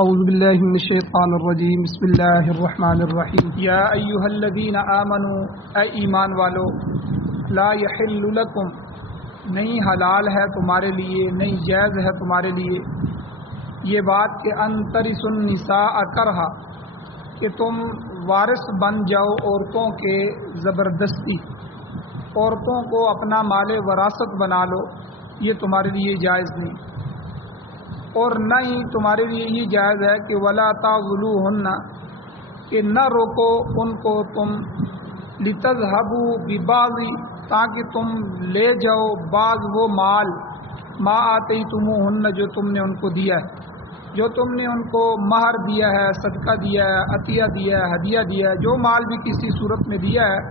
اعوذ باللہ من الشیطان الرجیم بسم اللہ الرحمن الرحیم یا ایہا الذین آمنوا اے ایمان والو لا یحل لکم نہیں حلال ہے تمہارے لیے نہیں جائز ہے تمہارے لیے یہ بات کہ ان ترثوا النساء کرہا کہ تم وارث بن جاؤ عورتوں کے زبردستی، عورتوں کو اپنا مال وراثت بنا لو، یہ تمہارے لیے جائز نہیں۔ اور نہ ہی تمہارے لیے یہ جائز ہے کہ ولا تعضلوہن کہ نہ روکو ان کو تم لتذهبوا ببعض تاکہ تم لے جاؤ بعض وہ مال ما آتیتموہن جو تم نے ان کو دیا ہے، جو تم نے ان کو مہر دیا ہے، صدقہ دیا ہے، عطیہ دیا ہے، ہدیہ دیا ہے، جو مال بھی کسی صورت میں دیا ہے،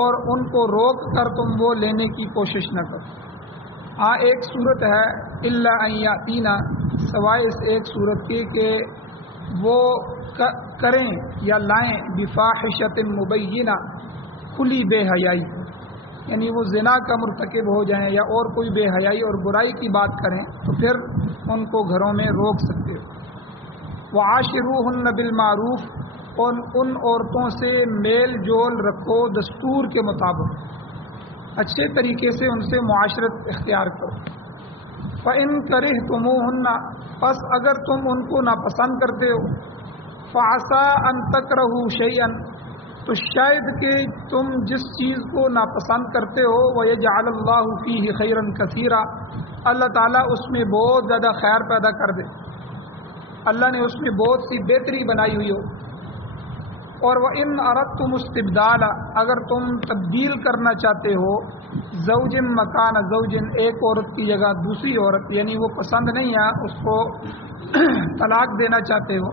اور ان کو روک کر تم وہ لینے کی کوشش نہ کرو۔ ہاں ایک صورت ہے الا ان یاتینا، سوائے اس ایک صورت کی کہ وہ کریں یا لائیں بفاحشۃ مبینہ کھلی بے حیائی، یعنی وہ زنا کا مرتکب ہو جائیں یا اور کوئی بے حیائی اور برائی کی بات کریں تو پھر ان کو گھروں میں روک سکتے ہو۔ وعاشروہن بالمعروف، اور ان عورتوں سے میل جول رکھو دستور کے مطابق، اچھے طریقے سے ان سے معاشرت اختیار کرو۔ فَإِن كَرِهْتُمُوهُنَّ، پس اگر تم ان کو ناپسند کرتے ہو، فَعَسَىٰ أَن تَكْرَهُوا شَيْئًا، تو شاید کہ تم جس چیز کو ناپسند کرتے ہو وَيَجْعَلَ اللَّهُ فِيهِ خَيْرًا كَثِيرًا، اللہ تعالیٰ اس میں بہت زیادہ خیر پیدا کر دے، اللہ نے اس میں بہت سی بہتری بنائی ہوئی ہو۔ اور وَإِنْ أَرَدْتُمُ اسْتِبْدَالَ، اگر تم تبدیل کرنا چاہتے ہو زوج مکان زوج، ایک عورت کی جگہ دوسری عورت، یعنی وہ پسند نہیں ہے اس کو طلاق دینا چاہتے ہو،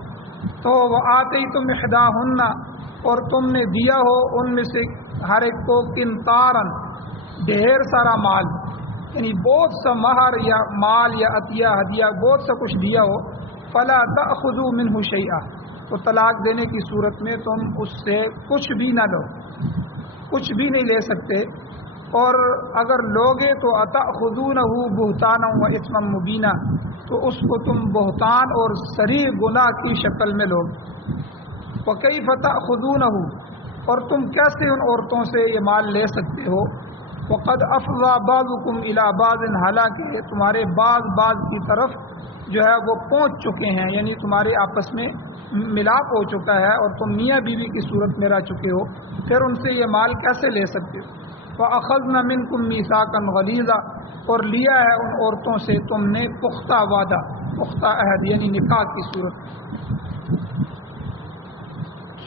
تو وَآتَيْتُمْ إِحْدَاهُنَّ، اور تم نے دیا ہو ان میں سے ہر ایک کو قنطاراً ڈھیر سارا مال، یعنی بہت سا مہر یا مال یا عطیہ ہدیہ بہت سا کچھ دیا ہو، فَلَا تَأْخُذُوا مِنْهُ شَيْئًا، تو طلاق دینے کی صورت میں تم اس سے کچھ بھی نہ لو، کچھ بھی نہیں لے سکتے، اور اگر لوگے تو اتأخذونہ بہتانا و اثما مبینا، تو اس کو تم بہتان اور صریح گناہ کی شکل میں لو۔ وکیف تأخذونہ، اور تم کیسے ان عورتوں سے یہ مال لے سکتے ہو، وقد افضى بعضکم الی بعض، حالانکہ تمہارے بعض کی طرف جو ہے وہ پہنچ چکے ہیں، یعنی تمہارے آپس میں ملاپ ہو چکا ہے اور تم میاں بیوی کی صورت میں رہ چکے ہو، پھر ان سے یہ مال کیسے لے سکتے ہو۔ فَأَخَذْنَ مِنْكُمْ مِيثَاقًا غَلِيظًا، اور لیا ہے ان عورتوں سے تم نے پختہ وعدہ، پختہ عہد، یعنی نکاح کی صورت۔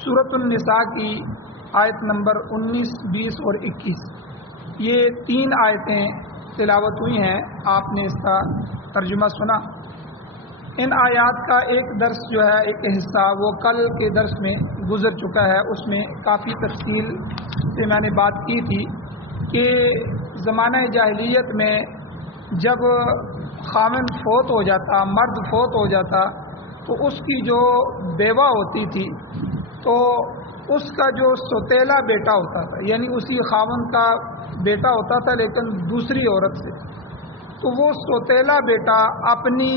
سورۃ النساء کی آیت نمبر 19، 20 اور 21، یہ 3 آیتیں تلاوت ہوئی ہیں، آپ نے اس کا ترجمہ سنا۔ ان آیات کا ایک درس جو ہے، ایک حصہ وہ کل کے درس میں گزر چکا ہے، اس میں کافی تفصیل سے میں نے بات کی تھی کہ زمانہ جاہلیت میں جب خاوند فوت ہو جاتا، مرد فوت ہو جاتا، تو اس کی جو بیوہ ہوتی تھی تو اس کا جو سوتیلا بیٹا ہوتا تھا، یعنی اسی خاوند کا بیٹا ہوتا تھا لیکن دوسری عورت سے، تو وہ سوتیلا بیٹا اپنی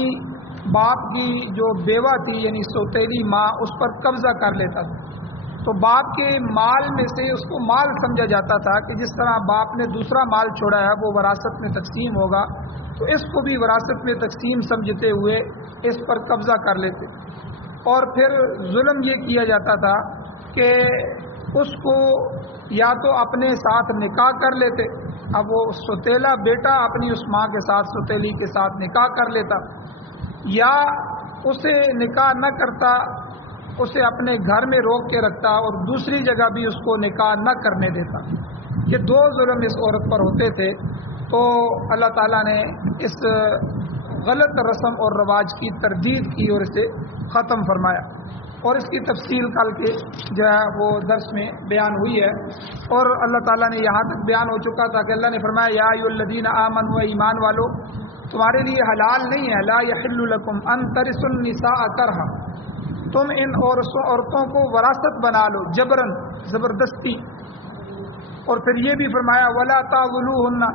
باپ کی جو بیوہ تھی یعنی سوتیلی ماں، اس پر قبضہ کر لیتا تھا، تو باپ کے مال میں سے اس کو مال سمجھا جاتا تھا کہ جس طرح باپ نے دوسرا مال چھوڑا ہے وہ وراثت میں تقسیم ہوگا، تو اس کو بھی وراثت میں تقسیم سمجھتے ہوئے اس پر قبضہ کر لیتے، اور پھر ظلم یہ کیا جاتا تھا کہ اس کو یا تو اپنے ساتھ نکاح کر لیتے، اب وہ سوتیلا بیٹا اپنی اس ماں کے ساتھ، سوتیلی کے ساتھ نکاح کر لیتا، یا اسے نکاح نہ کرتا، اسے اپنے گھر میں روک کے رکھتا اور دوسری جگہ بھی اس کو نکاح نہ کرنے دیتا۔ یہ 2 ظلم اس عورت پر ہوتے تھے، تو اللہ تعالیٰ نے اس غلط رسم اور رواج کی تردید کی اور اسے ختم فرمایا، اور اس کی تفصیل کل کے جو ہے وہ درس میں بیان ہوئی ہے، اور اللہ تعالیٰ نے یہاں تک بیان ہو چکا تھا کہ اللہ نے فرمایا یا ایھا الذین آمنوا، ایمان والو تمہارے لیے حلال نہیں ہے، لا یحل لکم ان ترثوا النساء کرہا، تم ان عورتوں کو وراثت بنا لو جبرن، زبردستی، اور پھر یہ بھی فرمایا ولا تعضلوہن،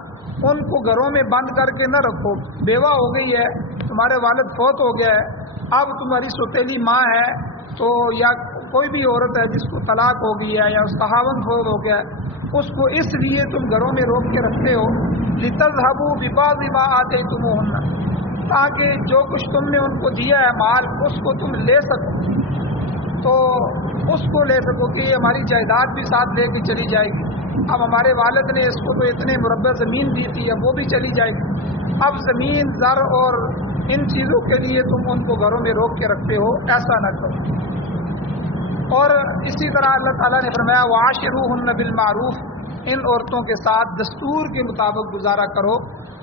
ان کو گھروں میں بند کر کے نہ رکھو، بیوہ ہو گئی ہے، تمہارے والد فوت ہو گیا ہے، اب تمہاری سوتیلی ماں ہے تو یا کوئی بھی عورت ہے جس کو طلاق ہو گئی ہے یا اس کا خاوند فوت ہو گیا ہے، اس کو اس لیے تم گھروں میں روک کے رکھتے ہو لِتَذْهَبُوا بِبَعْضِ مَا آتَيْتُمُوهُنَّ، تاکہ جو کچھ تم نے ان کو دیا ہے مال اس کو تم لے سکو، تو اس کو لے سکو کہ یہ ہماری جائیداد بھی ساتھ لے کے چلی جائے گی، اب ہمارے والد نے اس کو تو اتنے مربع زمین دی تھی اب وہ بھی چلی جائے گی، اب زمین زر اور ان چیزوں کے لیے تم ان کو گھروں میں روک کے رکھتے ہو، ایسا نہ کرو۔ اور اسی طرح اللہ تعالیٰ نے فرمایا وَعَاشِرُوهُنَّ بِالْمَعْرُوفِ، ان عورتوں کے ساتھ دستور کے مطابق گزارا کرو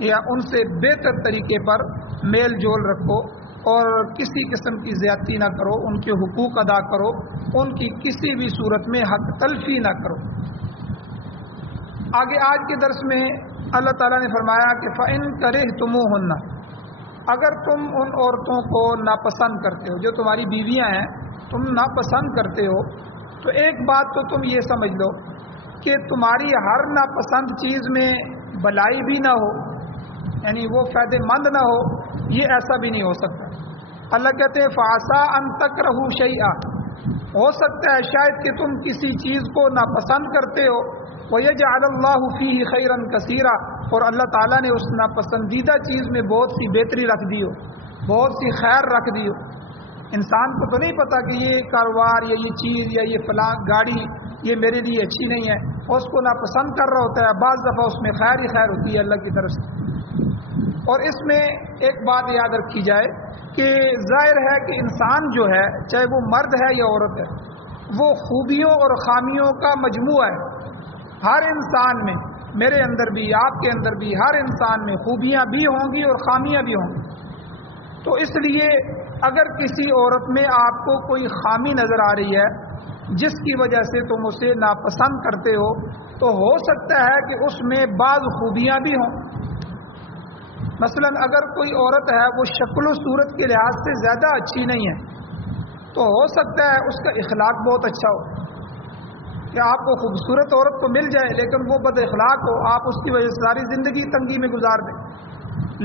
یا ان سے بہتر طریقے پر میل جول رکھو اور کسی قسم کی زیادتی نہ کرو، ان کے حقوق ادا کرو، ان کی کسی بھی صورت میں حق تلفی نہ کرو۔ آگے آج کے درس میں اللہ تعالیٰ نے فرمایا کہ فَإِن كَرِهْتُمُوهُنَّ، اگر تم ان عورتوں کو ناپسند کرتے ہو، جو تمہاری بیویاں ہیں تم ناپسند کرتے ہو، تو ایک بات تو تم یہ سمجھ لو کہ تمہاری ہر ناپسند چیز میں بلائی بھی نہ ہو، یعنی وہ فائدہ مند نہ ہو، یہ ایسا بھی نہیں ہو سکتا۔ اللہ کہتے ہیں فَعَسَىٰ أَن تَكْرَهُوا شَيْئًا، ہو سکتا ہے شاید کہ تم کسی چیز کو ناپسند کرتے ہو، وَيَجْعَلَ اللَّهُ فِيهِ خَيْرًا كَثِيرًا، اور اللہ تعالیٰ نے اس ناپسندیدہ چیز میں بہت سی بہتری رکھ دی ہو، بہت سی خیر رکھ دی ہو۔ انسان کو تو نہیں پتا کہ یہ کاروبار یا یہ چیز یا یہ فلاں گاڑی یہ میرے لیے اچھی نہیں ہے، اس کو ناپسند کر رہا ہوتا ہے، بعض دفعہ اس میں خیر ہی خیر ہوتی ہے اللہ کی طرف سے۔ اور اس میں ایک بات یاد رکھی جائے کہ ظاہر ہے کہ انسان جو ہے چاہے وہ مرد ہے یا عورت ہے، وہ خوبیوں اور خامیوں کا مجموعہ ہے۔ ہر انسان میں، میرے اندر بھی آپ کے اندر بھی، ہر انسان میں خوبیاں بھی ہوں گی اور خامیاں بھی ہوں گی۔ تو اس لیے اگر کسی عورت میں آپ کو کوئی خامی نظر آ رہی ہے جس کی وجہ سے تم اسے ناپسند کرتے ہو، تو ہو سکتا ہے کہ اس میں بعض خوبیاں بھی ہوں۔ مثلا اگر کوئی عورت ہے وہ شکل و صورت کے لحاظ سے زیادہ اچھی نہیں ہے، تو ہو سکتا ہے اس کا اخلاق بہت اچھا ہو، کہ آپ کو خوبصورت عورت تو مل جائے لیکن وہ بد اخلاق ہو، آپ اس کی وجہ سے ساری زندگی تنگی میں گزار دیں۔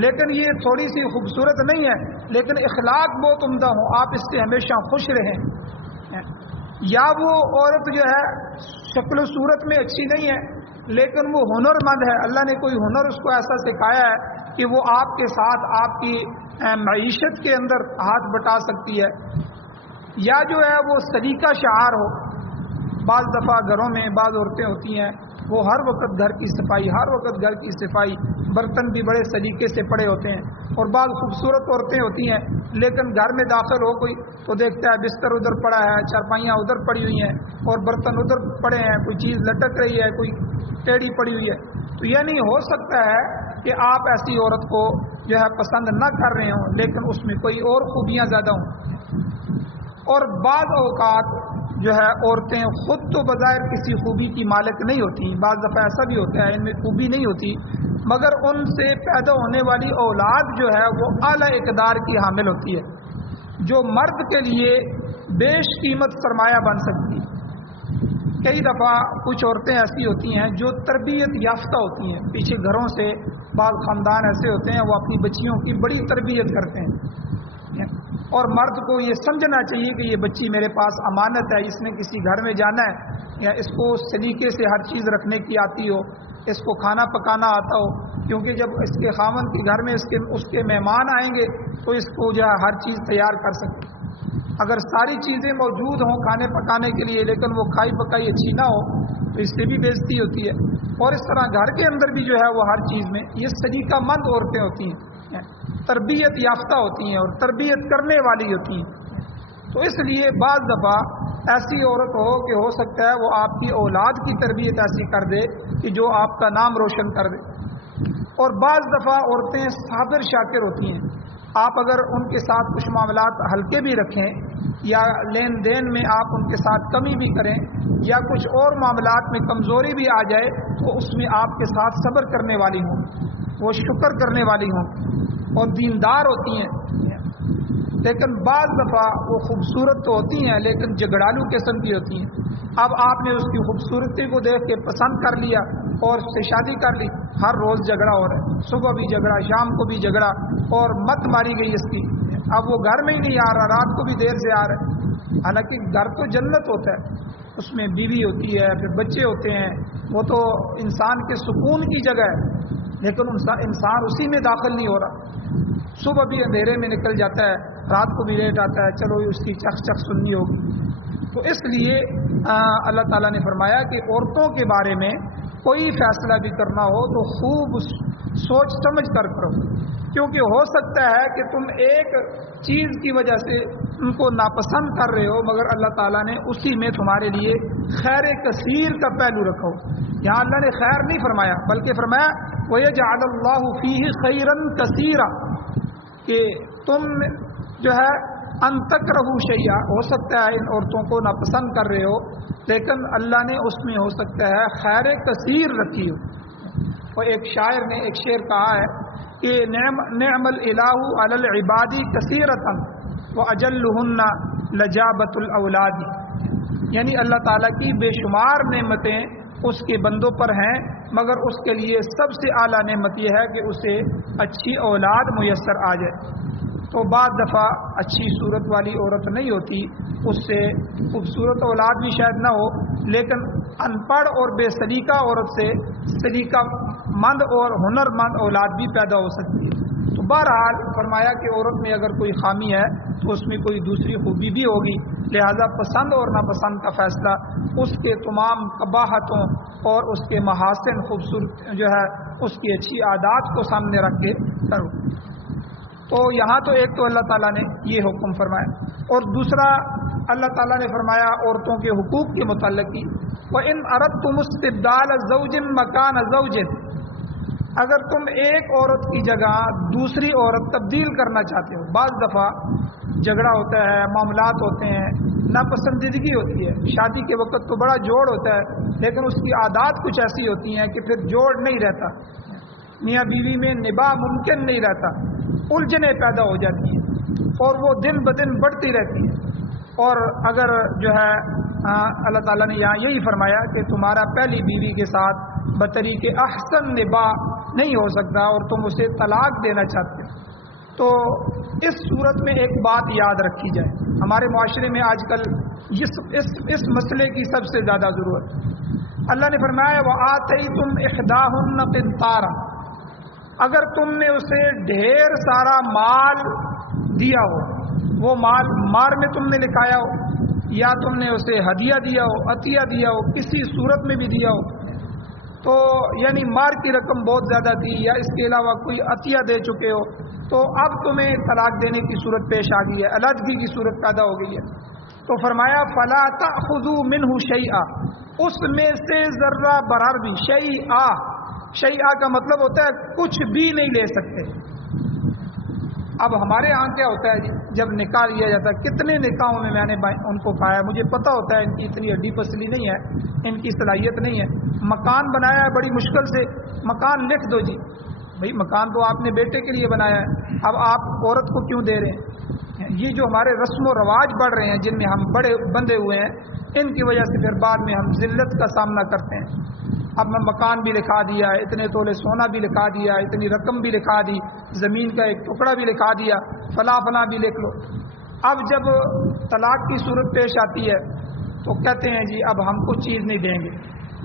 لیکن یہ تھوڑی سی خوبصورت نہیں ہے لیکن اخلاق بہت عمدہ ہوں، آپ اس سے ہمیشہ خوش رہیں۔ یا وہ عورت جو ہے شکل و صورت میں اچھی نہیں ہے لیکن وہ ہنر مند ہے، اللہ نے کوئی ہنر اس کو ایسا سکھایا ہے کہ وہ آپ کے ساتھ آپ کی معیشت کے اندر ہاتھ بٹا سکتی ہے۔ یا جو ہے وہ سلیقہ شعار ہو، بعض دفعہ گھروں میں بعض عورتیں ہوتی ہیں وہ ہر وقت گھر کی صفائی، ہر وقت گھر کی صفائی، برتن بھی بڑے سلیقے سے پڑے ہوتے ہیں، اور بعض خوبصورت عورتیں ہوتی ہیں لیکن گھر میں داخل ہو کوئی تو دیکھتا ہے بستر ادھر پڑا ہے، چارپائیاں ادھر پڑی ہوئی ہیں اور برتن ادھر پڑے ہیں، کوئی چیز لٹک رہی ہے، کوئی ٹیڑھی پڑی ہوئی ہے، تو یہ نہیں ہو سکتا ہے کہ آپ ایسی عورت کو جو ہے پسند نہ کر رہے ہوں لیکن اس میں کوئی اور خوبیاں زیادہ ہوں۔ اور بعض اوقات جو ہے عورتیں خود تو بظاہر کسی خوبی کی مالک نہیں ہوتی، بعض دفعہ ایسا بھی ہوتا ہے ان میں خوبی نہیں ہوتی، مگر ان سے پیدا ہونے والی اولاد جو ہے وہ اعلیٰ اقدار کی حامل ہوتی ہے، جو مرد کے لیے بیش قیمت سرمایہ بن سکتی ہے۔ کئی دفعہ کچھ عورتیں ایسی ہوتی ہیں جو تربیت یافتہ ہوتی ہیں، پیچھے گھروں سے بعض خاندان ایسے ہوتے ہیں وہ اپنی بچیوں کی بڑی تربیت کرتے ہیں، اور مرد کو یہ سمجھنا چاہیے کہ یہ بچی میرے پاس امانت ہے، اس نے کسی گھر میں جانا ہے، یا اس کو سلیقے سے ہر چیز رکھنے کی آتی ہو، اس کو کھانا پکانا آتا ہو، کیونکہ جب اس کے خاوند کے گھر میں اس کے مہمان آئیں گے تو اس کو جو ہے ہر چیز تیار کر سکے۔ اگر ساری چیزیں موجود ہوں کھانے پکانے کے لیے لیکن وہ کھائی پکائی اچھی نہ ہو تو اس سے بھی بےزتی ہوتی ہے۔ اور اس طرح گھر کے اندر بھی جو ہے وہ ہر چیز میں یہ سلیقہ مند عورتیں ہوتی ہیں، تربیت یافتہ ہوتی ہیں اور تربیت کرنے والی ہوتی ہیں۔ تو اس لیے بعض دفعہ ایسی عورت ہو کہ ہو سکتا ہے وہ آپ کی اولاد کی تربیت ایسی کر دے کہ جو آپ کا نام روشن کر دے۔ اور بعض دفعہ عورتیں صابر شاکر ہوتی ہیں، آپ اگر ان کے ساتھ کچھ معاملات ہلکے بھی رکھیں یا لین دین میں آپ ان کے ساتھ کمی بھی کریں یا کچھ اور معاملات میں کمزوری بھی آ جائے تو اس میں آپ کے ساتھ صبر کرنے والی ہوں، وہ شکر کرنے والی ہوں اور دیندار ہوتی ہیں۔ لیکن بعض دفعہ وہ خوبصورت تو ہوتی ہیں لیکن جھگڑالو قسم کی ہوتی ہیں. اب آپ نے اس کی خوبصورتی کو دیکھ کے پسند کر لیا اور اس سے شادی کر لی. ہر روز جھگڑا ہو رہا ہے، صبح بھی جھگڑا، شام کو بھی جھگڑا، اور مت ماری گئی اس کی. اب وہ گھر میں ہی نہیں آ رہا، رات کو بھی دیر سے آ رہا ہے. حالانکہ گھر تو جنت ہوتا ہے، اس میں بیوی ہوتی ہے، پھر بچے ہوتے ہیں، وہ تو انسان کے سکون کی جگہ ہے، لیکن انسان اسی میں داخل نہیں ہو رہا. صبح بھی اندھیرے میں نکل جاتا ہے، رات کو بھی لیٹ آتا ہے، چلو اس کی چخ چخ سننی ہوگی. تو اس لیے اللہ تعالیٰ نے فرمایا کہ عورتوں کے بارے میں کوئی فیصلہ بھی کرنا ہو تو خوب سوچ سمجھ کر کرو، کیونکہ ہو سکتا ہے کہ تم ایک چیز کی وجہ سے ان کو ناپسند کر رہے ہو، مگر اللہ تعالیٰ نے اسی میں تمہارے لیے خیر کثیر کا پہلو رکھا ہو. یہاں اللہ نے خیر نہیں فرمایا بلکہ فرمایا وَيَجْعَلَ اللَّهُ فِيهِ خَيْرًا كَثِيرًا، کہ تم جو ہے ان تکرہوا شیئا، ہو سکتا ہے ان عورتوں کو ناپسند کر رہے ہو لیکن اللہ نے اس میں ہو سکتا ہے خیر کثیر رکھی ہو. اور ایک شاعر نے ایک شعر کہا ہے کہ نعم الالہ علی العباد کثیرۃ واجلہن لجابۃ الاولاد، یعنی اللہ تعالیٰ کی بے شمار نعمتیں اس کے بندوں پر ہیں، مگر اس کے لیے سب سے اعلیٰ نعمت یہ ہے کہ اسے اچھی اولاد میسر آ جائے. تو بعض دفعہ اچھی صورت والی عورت نہیں ہوتی، اس سے خوبصورت اولاد بھی شاید نہ ہو، لیکن ان پڑھ اور بے سلیقہ عورت سے سلیقہ مند اور ہنر مند اولاد بھی پیدا ہو سکتی ہے. تو بہرحال فرمایا کہ عورت میں اگر کوئی خامی ہے تو اس میں کوئی دوسری خوبی بھی ہوگی، لہذا پسند اور ناپسند کا فیصلہ اس کے تمام قباحتوں اور اس کے محاسن خوبصورت جو ہے اس کی اچھی عادات کو سامنے رکھ کے کرو. تو یہاں تو ایک تو اللہ تعالیٰ نے یہ حکم فرمایا، اور دوسرا اللہ تعالیٰ نے فرمایا عورتوں کے حقوق کے متعلق کی وَإِنْ أَرَدْتُمُ اسْتِبْدَالَ زَوْجٍ مَكَانَ زَوْجٍ، اگر تم ایک عورت کی جگہ دوسری عورت تبدیل کرنا چاہتے ہو. بعض دفعہ جھگڑا ہوتا ہے، معاملات ہوتے ہیں، ناپسندیدگی ہوتی ہے، شادی کے وقت تو بڑا جوڑ ہوتا ہے لیکن اس کی عادات کچھ ایسی ہوتی ہیں کہ پھر جوڑ نہیں رہتا، میاں بیوی میں نباہ ممکن نہیں رہتا، الجھنیں پیدا ہو جاتی ہیں اور وہ دن بدن بڑھتی رہتی ہے. اور اگر جو ہے اللہ تعالیٰ نے یہاں یہی فرمایا کہ تمہارا پہلی بیوی کے ساتھ بطریق احسن نباہ نہیں ہو سکتا اور تم اسے طلاق دینا چاہتے ہو، تو اس صورت میں ایک بات یاد رکھی جائے. ہمارے معاشرے میں آج کل اس مسئلے کی سب سے زیادہ ضرورت ہے. اللہ نے فرمایا وَآتَيْتُمْ إِحْدَاهُنَّ قِنطَارًا، اگر تم نے اسے ڈھیر سارا مال دیا ہو، وہ مال مار میں تم نے لکھایا ہو یا تم نے اسے ہدیہ دیا ہو، عطیہ دیا ہو، کسی صورت میں بھی دیا ہو، تو یعنی مار کی رقم بہت زیادہ دی یا اس کے علاوہ کوئی عطیہ دے چکے ہو، تو اب تمہیں طلاق دینے کی صورت پیش آ گئی ہے، علیحدگی کی صورت پیدا ہو گئی ہے. تو فرمایا فَلَا تَأْخُذُوا مِنْهُ شَيْئًا، اس میں سے ذرہ برابر بھی، شیعہ کا مطلب ہوتا ہے کچھ بھی نہیں لے سکتے. اب ہمارے ہاں کیا ہوتا ہے جب نکاح لیا جاتا ہے، کتنے نکاحوں میں میں نے ان کو کہا ہے، مجھے پتہ ہوتا ہے ان کی اتنی ہڈی پسلی نہیں ہے، ان کی صلاحیت نہیں ہے، مکان بنایا ہے بڑی مشکل سے، مکان لکھ دو جی. بھئی مکان تو آپ نے بیٹے کے لیے بنایا ہے، اب آپ عورت کو کیوں دے رہے ہیں؟ یہ جو ہمارے رسم و رواج بڑھ رہے ہیں جن میں ہم بڑے بندھے ہوئے ہیں، ان کی وجہ سے پھر بعد میں ہم ذلت کا سامنا کرتے ہیں. اب میں مکان بھی لکھا دیا، اتنے تولے سونا بھی لکھا دیا، اتنی رقم بھی لکھا دی، زمین کا ایک ٹکڑا بھی لکھا دیا، فلاں فلاں بھی لکھ لو. اب جب طلاق کی صورت پیش آتی ہے تو کہتے ہیں جی اب ہم کچھ چیز نہیں دیں گے،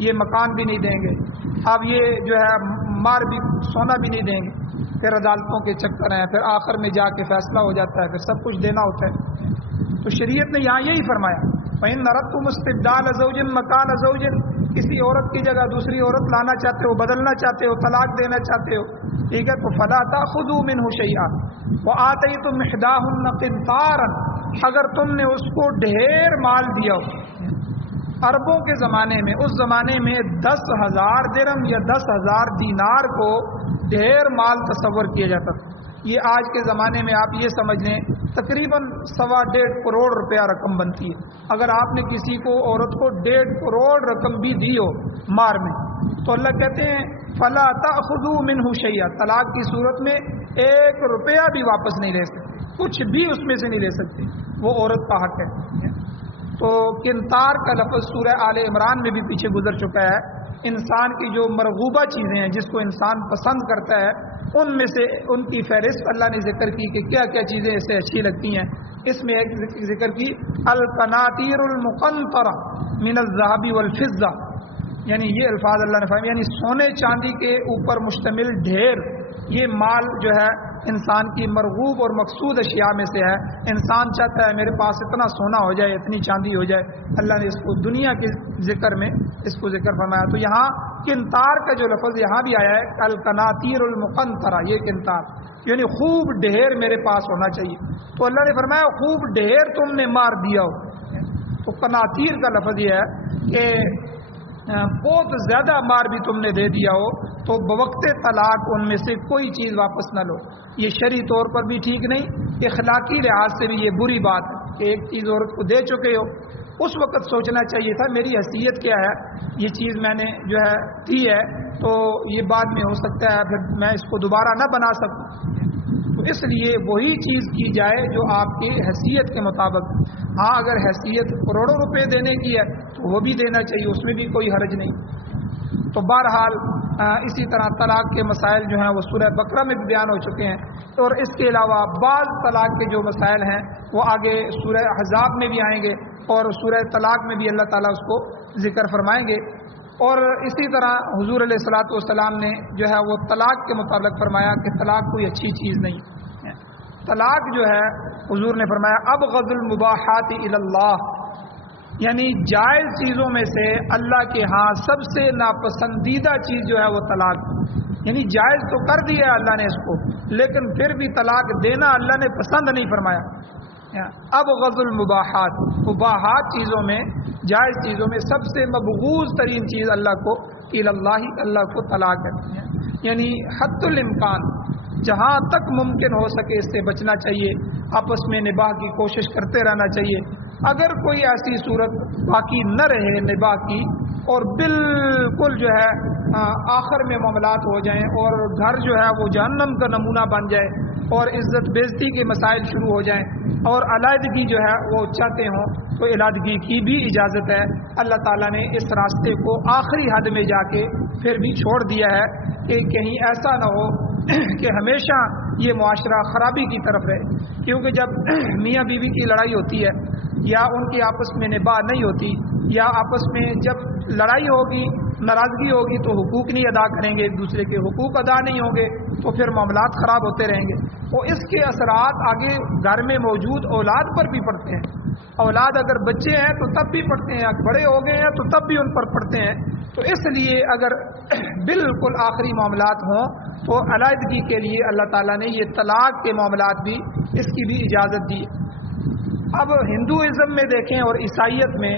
یہ مکان بھی نہیں دیں گے، اب یہ جو ہے مار بھی سونا بھی نہیں دیں گے. پھر عدالتوں کے چکر ہیں، پھر آخر میں جا کے فیصلہ ہو جاتا ہے، پھر سب کچھ دینا ہوتا ہے. تو شریعت نے یہاں یہی فرمایا فَإِنْ أَرَدْتُمُ اسْتِبْدَالَ زَوْجٍ مَكَانَ زَوْجٍ، کسی عورت کی جگہ دوسری عورت لانا چاہتے ہو، بدلنا چاہتے ہو، طلاق دینا چاہتے ہو، ٹھیک ہے، تو فَلَا تَأْخُذُوا مِنْهُ شَيْئًا وَآتَيْتُمْ إِحْدَاهُنَّ قِنطَارًا، اگر تم نے اس کو ڈھیر مال دیا ہو. عربوں کے زمانے میں، اس زمانے میں 10,000 درہم یا 10,000 دینار کو ڈھیر مال تصور کیا جاتا تھا. یہ آج کے زمانے میں آپ یہ سمجھ لیں تقریباً 1.25 کروڑ روپیہ رقم بنتی ہے. اگر آپ نے کسی کو عورت کو 1.5 کروڑ رقم بھی دی ہو مار میں، تو اللہ کہتے ہیں فَلَا تَأْخُذُوا مِنْهُ شَيْئًا، طلاق کی صورت میں 1 روپیہ بھی واپس نہیں لے سکتے. کچھ بھی اس میں سے نہیں لے سکتے، وہ عورت کا حق ہے۔ تو قنطار کا لفظ سورہ آل عمران میں بھی پیچھے گزر چکا ہے۔ انسان کی جو مرغوبہ چیزیں ہیں، جس کو انسان پسند کرتا ہے، ان میں سے ان کی فہرست اللہ نے ذکر کی کہ کیا کیا چیزیں اسے اچھی لگتی ہیں۔ اس میں ایک ذکر کی القناطیر المقنطرہ من الذهب والفضہ، یعنی یہ الفاظ اللہ نے فرمایا، یعنی سونے چاندی کے اوپر مشتمل ڈھیر، یہ مال جو ہے انسان کی مرغوب اور مقصود اشیاء میں سے ہے۔ انسان چاہتا ہے میرے پاس اتنا سونا ہو جائے، اتنی چاندی ہو جائے، اللہ نے اس کو دنیا کے ذکر میں اس کو ذکر فرمایا۔ تو یہاں قنطار کا جو لفظ یہاں بھی آیا ہے القناطیر المقنطرہ، یہ قنطار یعنی خوب ڈھیر میرے پاس ہونا چاہیے۔ تو اللہ نے فرمایا خوب ڈھیر تم نے مار دیا ہو۔ تو قناطیر کا لفظ یہ ہے کہ بہت زیادہ مار بھی تم نے دے دیا ہو تو بوقت طلاق ان میں سے کوئی چیز واپس نہ لو۔ یہ شرعی طور پر بھی ٹھیک نہیں، اخلاقی لحاظ سے بھی یہ بری بات ہے کہ ایک چیز عورت کو دے چکے ہو، اس وقت سوچنا چاہیے تھا میری حیثیت کیا ہے، یہ چیز میں نے جو ہے دی ہے تو یہ بعد میں ہو سکتا ہے پھر میں اس کو دوبارہ نہ بنا سکوں، تو اس لیے وہی چیز کی جائے جو آپ کی حیثیت کے مطابق۔ ہاں اگر حیثیت کروڑوں روپے دینے کی ہے تو وہ بھی دینا چاہیے، اس میں بھی کوئی حرج نہیں۔ تو بہرحال اسی طرح طلاق کے مسائل جو ہیں وہ سورہ بقرہ میں بھی بیان ہو چکے ہیں، اور اس کے علاوہ بعض طلاق کے جو مسائل ہیں وہ آگے سورہ احزاب میں بھی آئیں گے، اور سورہ طلاق میں بھی اللہ تعالیٰ اس کو ذکر فرمائیں گے۔ اور اسی طرح حضور علیہ الصلوۃ والسلام نے جو ہے وہ طلاق کے متعلق فرمایا کہ طلاق کوئی اچھی چیز نہیں ہے۔ طلاق جو ہے حضور نے فرمایا ابغض المباحات الی اللہ، یعنی جائز چیزوں میں سے اللہ کے ہاں سب سے ناپسندیدہ چیز جو ہے وہ طلاق، یعنی جائز تو کر دیا اللہ نے اس کو، لیکن پھر بھی طلاق دینا اللہ نے پسند نہیں فرمایا۔ ابغض المباحات، مباحات چیزوں میں، جائز چیزوں میں سب سے مبغوض ترین چیز اللہ کو اللہ کو طلاق ہے، یعنی حد الامکان جہاں تک ممکن ہو سکے اس سے بچنا چاہیے، آپس میں نباہ کی کوشش کرتے رہنا چاہیے۔ اگر کوئی ایسی صورت باقی نہ رہے نباہ کی اور بالکل جو ہے آخر میں معاملات ہو جائیں اور گھر جو ہے وہ جہنم کا نمونہ بن جائے اور عزت بےزتی کے مسائل شروع ہو جائیں اور علیحدگی جو ہے وہ چاہتے ہوں تو علیحدگی کی بھی اجازت ہے۔ اللہ تعالیٰ نے اس راستے کو آخری حد میں جا کے پھر بھی چھوڑ دیا ہے کہ کہیں ایسا نہ ہو کہ ہمیشہ یہ معاشرہ خرابی کی طرف رہے، کیونکہ جب میاں بیوی کی لڑائی ہوتی ہے یا ان کی آپس میں نباہ نہیں ہوتی، یا آپس میں جب لڑائی ہوگی، ناراضگی ہوگی تو حقوق نہیں ادا کریں گے، ایک دوسرے کے حقوق ادا نہیں ہوں گے تو پھر معاملات خراب ہوتے رہیں گے، اور اس کے اثرات آگے گھر میں موجود اولاد پر بھی پڑتے ہیں۔ اولاد اگر بچے ہیں تو تب بھی پڑھتے ہیں، بڑے ہو گئے ہیں تو تب بھی ان پر پڑھتے ہیں۔ تو اس لیے اگر بالکل آخری معاملات ہوں تو علیحدگی کے لیے اللہ تعالیٰ نے یہ طلاق کے معاملات بھی اس کی بھی اجازت دی۔ اب ہندوازم میں دیکھیں اور عیسائیت میں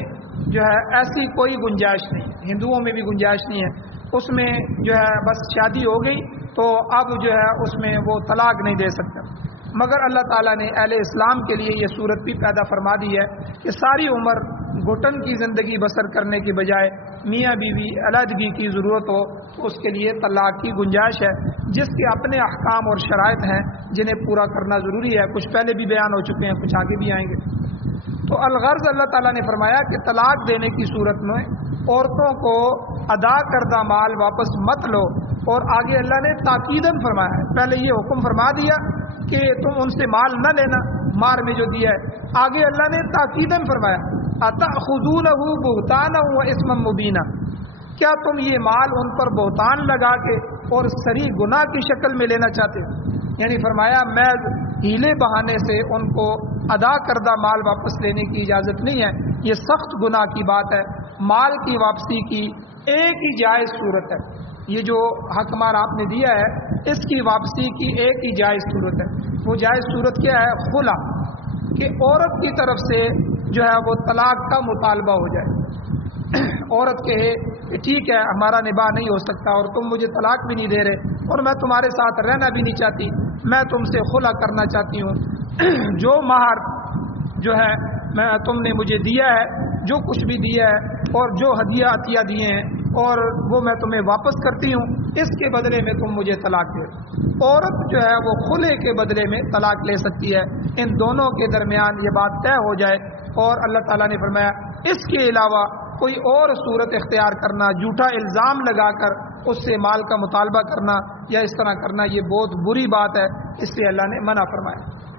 جو ہے ایسی کوئی گنجائش نہیں، ہندوؤں میں بھی گنجائش نہیں ہے، اس میں جو ہے بس شادی ہو گئی تو اب جو ہے اس میں وہ طلاق نہیں دے سکتا، مگر اللہ تعالیٰ نے اہل اسلام کے لیے یہ صورت بھی پیدا فرما دی ہے کہ ساری عمر گھٹن کی زندگی بسر کرنے کی بجائے میاں بیوی علیحدگی کی ضرورت ہو تو اس کے لیے طلاق کی گنجائش ہے، جس کے اپنے احکام اور شرائط ہیں جنہیں پورا کرنا ضروری ہے، کچھ پہلے بھی بیان ہو چکے ہیں، کچھ آگے بھی آئیں گے۔ تو الغرض اللہ تعالیٰ نے فرمایا کہ طلاق دینے کی صورت میں عورتوں کو ادا کردہ مال واپس مت لو، اور آگے اللہ نے تاکیداً فرمایا ہے، پہلے یہ حکم فرما دیا کہ تم ان سے مال نہ لینا مار میں جو دیا ہے، آگے اللہ نے تاکیداً فرمایا اتأخذونہ بہتانا واسما مبینا، کیا تم یہ مال ان پر بہتان لگا کے اور صریح گناہ کی شکل میں لینا چاہتے ہو؟ یعنی فرمایا میں ہیلے بہانے سے ان کو ادا کردہ مال واپس لینے کی اجازت نہیں ہے، یہ سخت گناہ کی بات ہے۔ مال کی واپسی کی ایک ہی جائز صورت ہے، یہ جو حق مال آپ نے دیا ہے اس کی واپسی کی ایک ہی جائز صورت ہے، وہ جائز صورت کیا ہے؟ خلا، کہ عورت کی طرف سے جو ہے وہ طلاق کا مطالبہ ہو جائے، عورت کہے کہ ٹھیک ہے ہمارا نباہ نہیں ہو سکتا اور تم مجھے طلاق بھی نہیں دے رہے اور میں تمہارے ساتھ رہنا بھی نہیں چاہتی، میں تم سے خلا کرنا چاہتی ہوں، جو مہر جو ہے میں تم نے مجھے دیا ہے، جو کچھ بھی دیا ہے اور جو ہدیہ عطیہ دیے ہیں اور وہ میں تمہیں واپس کرتی ہوں، اس کے بدلے میں تم مجھے طلاق دے۔ عورت جو ہے وہ خلع کے بدلے میں طلاق لے سکتی ہے، ان دونوں کے درمیان یہ بات طے ہو جائے، اور اللہ تعالیٰ نے فرمایا اس کے علاوہ کوئی اور صورت اختیار کرنا، جھوٹا الزام لگا کر اس سے مال کا مطالبہ کرنا یا اس طرح کرنا، یہ بہت بری بات ہے، اس سے اللہ نے منع فرمایا۔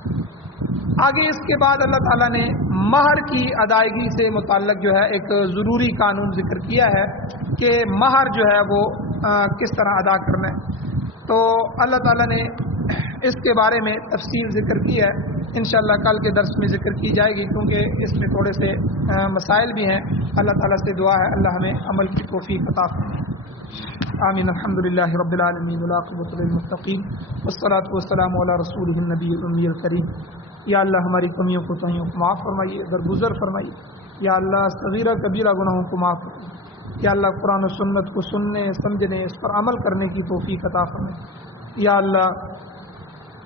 آگے اس کے بعد اللہ تعالیٰ نے مہر کی ادائیگی سے متعلق جو ہے ایک ضروری قانون ذکر کیا ہے کہ مہر جو ہے وہ کس طرح ادا کرنا ہے۔ تو اللہ تعالیٰ نے اس کے بارے میں تفصیل ذکر کی ہے، انشاءاللہ کل کے درس میں ذکر کی جائے گی، کیونکہ اس میں تھوڑے سے مسائل بھی ہیں۔ اللہ تعالیٰ سے دعا ہے اللہ ہمیں عمل کی توفیق عطا فرمائے۔ آمین۔ الحمدللہ رب العالمین والعاقبۃ للمتقین والصلاۃ والسلام علی رسولہ النبی الامی الکریم۔ یا اللہ ہماری کمیوں کو توہیوں کو معاف فرمائیے، درگزر فرمائیے۔ یا اللہ صغیرہ کبیرہ گناہوں کو معاف فرمائیے۔ یا اللہ قرآن و سنت کو سننے، سمجھنے، اس پر عمل کرنے کی توفیق عطا فرمائیے۔ یا اللہ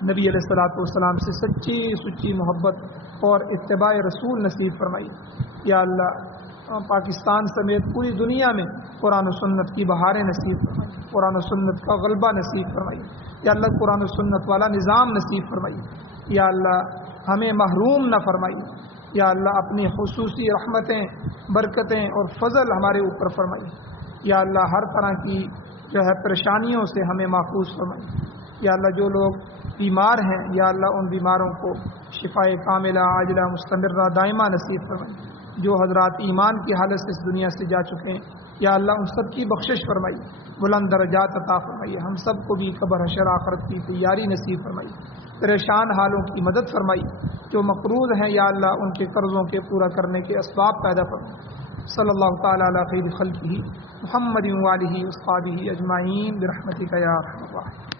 نبی علیہ الصلوۃ والسلام سے سچی محبت اور اتباع رسول نصیب فرمائیے۔ یا اللہ پاکستان سمیت پوری دنیا میں قرآن و سنت کی بہاریں نصیب فرمائیے، قرآن و سنت کا غلبہ نصیب فرمائیے۔ یا اللہ قرآن و سنت والا نظام نصیب فرمائیے۔ یا اللہ ہمیں محروم نہ فرمائیے۔ یا اللہ اپنی خصوصی رحمتیں، برکتیں اور فضل ہمارے اوپر فرمائیے۔ یا اللہ ہر طرح کی جو ہے پریشانیوں سے ہمیں محفوظ فرمائیے۔ یا اللہ جو لوگ بیمار ہیں یا اللہ ان بیماروں کو شفاء کاملہ عاجلہ مستمرہ دائمہ نصیب فرمائیے۔ جو حضرات ایمان کی حالت سے اس دنیا سے جا چکے ہیں یا اللہ ان سب کی بخشش فرمائیے، بلند درجات عطا فرمائیے۔ ہم سب کو بھی قبر حشر آخرت کی تیاری نصیب فرمائیے۔ پریشان حالوں کی مدد فرمائیے، جو مقروض ہیں یا اللہ ان کے قرضوں کے پورا کرنے کے اسباب پیدا فرمائیے۔ صلی اللہ تعالی علی خیر خلقہ محمد و آلہ و اصحابہ اجمعین برحمتک یا ارحم الراحمین۔